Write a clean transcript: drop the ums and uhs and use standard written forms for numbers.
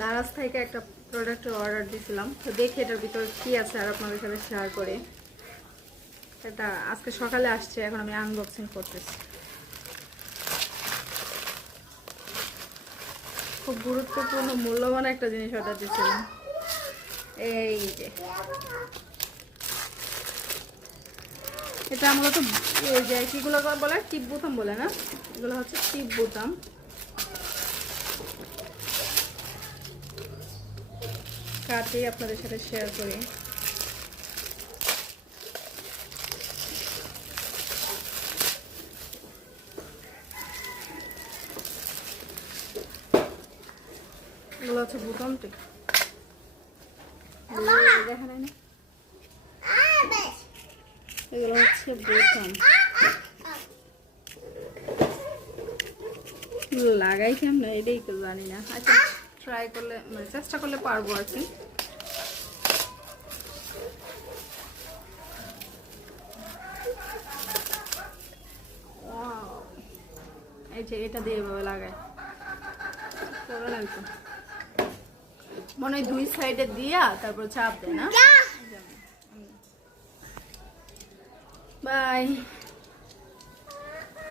দারাজ থেকে একটা প্রোডাক্টের অর্ডার দিয়েছিলাম, তো দেখি এটার ভিতরে কি আছে আর আপনাদের সাথে শেয়ার করে। এটা আজকে সকালে আসছে, এখন আমি আনবক্সিং করতেছি। খুব গুরুত্বপূর্ণ মূল্যবান একটা জিনিস অর্ডার দিয়েছিলাম। এই যে এটা মূলত এই যে কিগুলো বলে টিপ বোতাম বলে না, এগুলো হচ্ছে টিপ বোতাম। কাটেই আপনাদের সাথে শেয়ার করি। এগুলো হচ্ছে বোতাম টিপ, দেখা নাই না, এগুলো হচ্ছে বোতাম। লাগাই কেমন এটাই তো জানি না। আচ্ছা ট্রাই করলে মানে চেষ্টা করলে পারবো আর কি। এই যে এটা দিয়ে এভাবে লাগায়, মনে হয় দুই সাইডে দিয়া তারপর চাপ দেয় না। বাই।